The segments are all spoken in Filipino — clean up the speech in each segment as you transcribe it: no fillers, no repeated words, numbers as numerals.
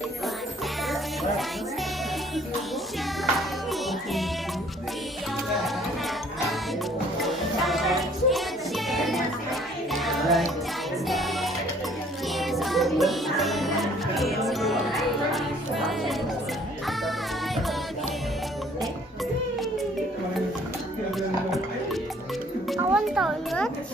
Valentine's Day, be sure we care. We all have fun. Cards and shares on Valentine's Day. Here's what we do. Here's what we friends. I love you. I want donuts.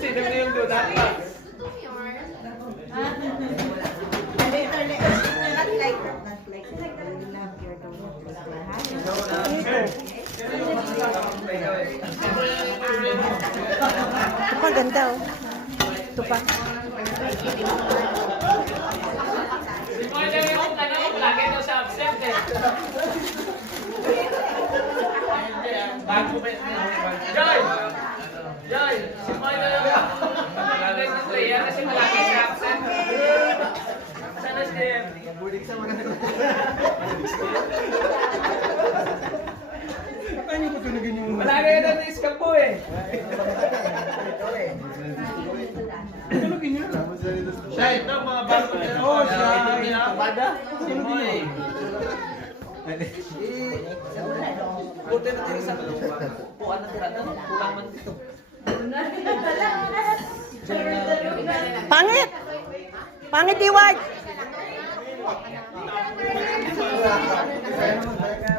Sino na yung donut box? Maganda oh. Ito pa. Si Moy lang yung lagi daw siya absent eh. Bago ba Joy! Joy! Si Moy lang yung lagi sa player kasi malaki siya absent. Sana si Dem? Budik sa mga Ano ba talagang yung... malaki na ng iskapo eh. Talagang yun. Siya ito mga bago na Oh, siya. Pada? Si Moy. Buti na tira sa puan na tira doon. Kulang man dito. Pangit! Pangit, Iward!